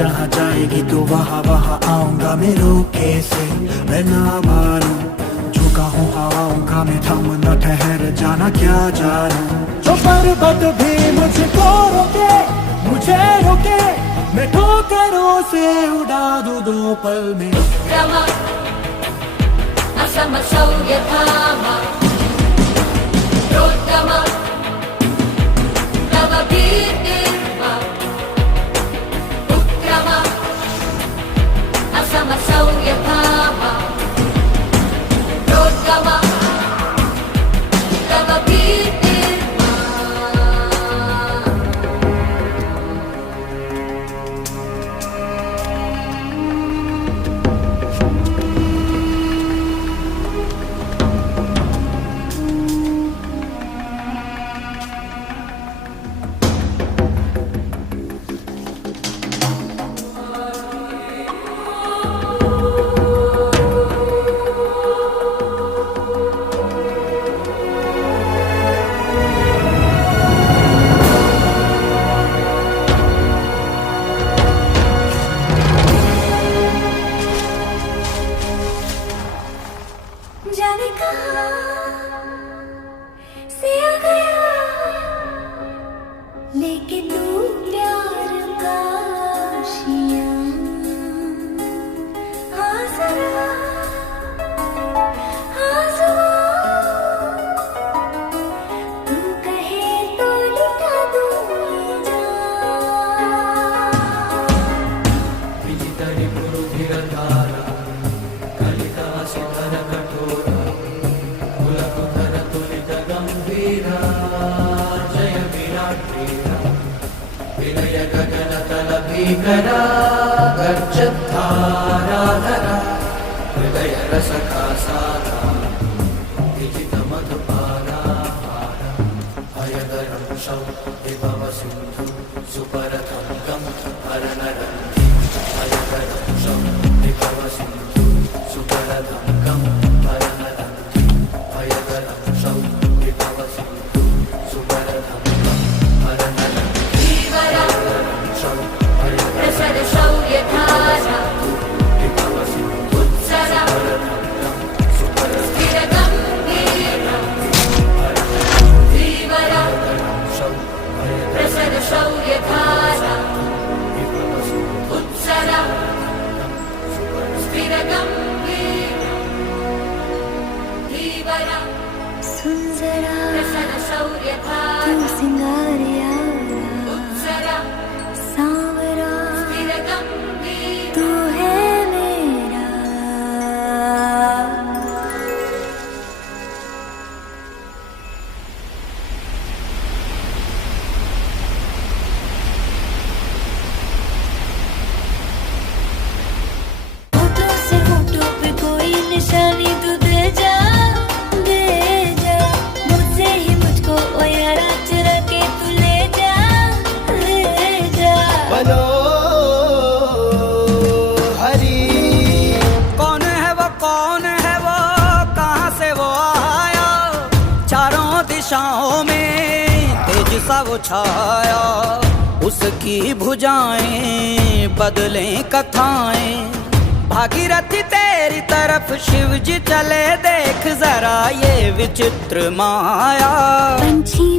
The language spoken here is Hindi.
जहाँ जाएगी तो वहाँ वहाँ आऊंगा मैं रोके से। मैं ना मानू झुका हूँ हवाओं का मैं, थम न ठहर जाना क्या जानू। जो पर्वत भी मुझको रोके, मुझे रोके, मैं ठोकरों से उड़ा दूं 2 पल में। Rama, asama sauya thama, Rotama, Rama Bhirma, Uttama, asama sauya thama, Rotama, Rama Bhirma. जाने कहाँ से आ गया लेके तू प्यार का आशियाँ। हाँ जरा हाँ ज़ुबान, तू कहे तो लुटा दूँ ये जान। भीकरा गच्छद्धाराधरा हृदय रसका साधा विजित मधुपानाहार भयगरं शौ विभव सिन्धु सुपरतं गं हरनरन्ति भयगरं शौ विभव सिन्धु सुपरतं गं हरनरन्ति भयगरं शौ विभव सिन्धु सुपरतं गं हरनरन्ति भयगरं शौ प्रसर शौर्य धारा, उत्सरा, स्थिर गंभीरा, धीवरा, प्रसर शौर्य धारा, उत्सरा, स्थिर गंभीरा, धीवरा, सुन जरा प्रसर शौर्य तू धारा, सिंगार यारा, उत्सरा, सांवरा स्थिर गंभीरा। तू है मेरा। होठों से होठों पे कोई निशानी तू दे जा, दे जा मुझसे ही मुझको ओ यारा चुरा के तू ले जा, ले जा। बोलो हरी। कौन है वो कहाँ से वो आया, चारों दिशाओं में तेज सा वो छाया। उसकी भुजाएं बदलें कथाएं, भागीरथी तेरी तरफ शिव जी चले, देख जरा ये विचित्र माया। पंछी